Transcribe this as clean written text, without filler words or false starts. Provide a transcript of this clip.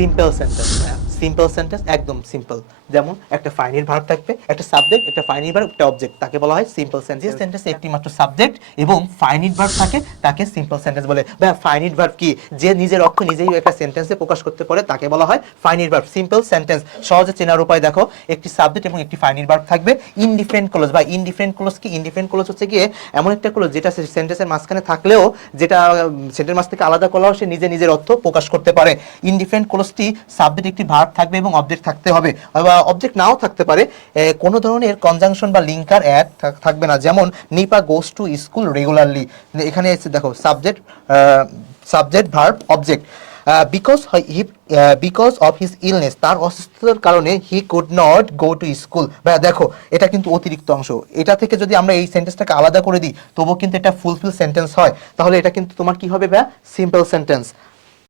Simple sentence. Simple sentence একদম simple. যেমন একটা ফাইনাইট ভার্ব থাকবে, একটা সাবজেক্ট, একটা ফাইনাইট ভার্ব, একটা অবজেক্ট, তাকে বলা হয় সিম্পল সেন্টেন্স। যে সেন্টেন্সে একটি মাত্র সাবজেক্ট এবং ফাইনাইট ভার্ব থাকে তাকে সিম্পল সেন্টেন্স বলে। বা ফাইনাইট ভার্ব কি, যে নিজের অর্থ নিজেই একটা সেন্টেন্সে প্রকাশ করতে পারে তাকে বলা হয় ফাইনাইট ভার্ব। সিম্পল সেন্টেন্স সহজে চেনার উপায় দেখো, একটি সাবজেক্ট এবং একটি ফাইনাইট ভার্ব থাকবে। ইনডিফারেন্ট ক্লজ বা ইনডিফারেন্ট ক্লজ কি, ইনডিফারেন্ট ক্লজ হচ্ছে গিয়ে এমন একটা ক্লজ যেটা সেন্টেন্সের মাঝখানে থাকলেও, যেটা সেন্টেন্সের মাঝ থেকে আলাদা করলেও সে নিজে নিজের অর্থ প্রকাশ করতে পারে। ইনডিফারেন্ট ক্লজটি সাবজেক্ট একটি ভার্ব থাকবে এবং অবজেক্ট থাকতে হবে, বা অবজেক্ট নাও থাকতে পারে। কোনো ধরনের কনজাংশন বা লিঙ্কার অ্যাড থাকবে না। যেমন Nipa goes to school regularly, এখানে এসে দেখো subject, subject verb object. Because of his illness, তার অসুস্থতার কারণে he could not go to school. ভাইয়া দেখো এটা কিন্তু অতিরিক্ত অংশ, এটা থেকে যদি আমরা এই সেন্টেন্সটাকে আলাদা করে দিই তবুও কিন্তু এটা ফুলফিল সেন্টেন্স হয়। তাহলে এটা কিন্তু তোমার কি হবে ভাইয়া, সিম্পল সেন্টেন্স।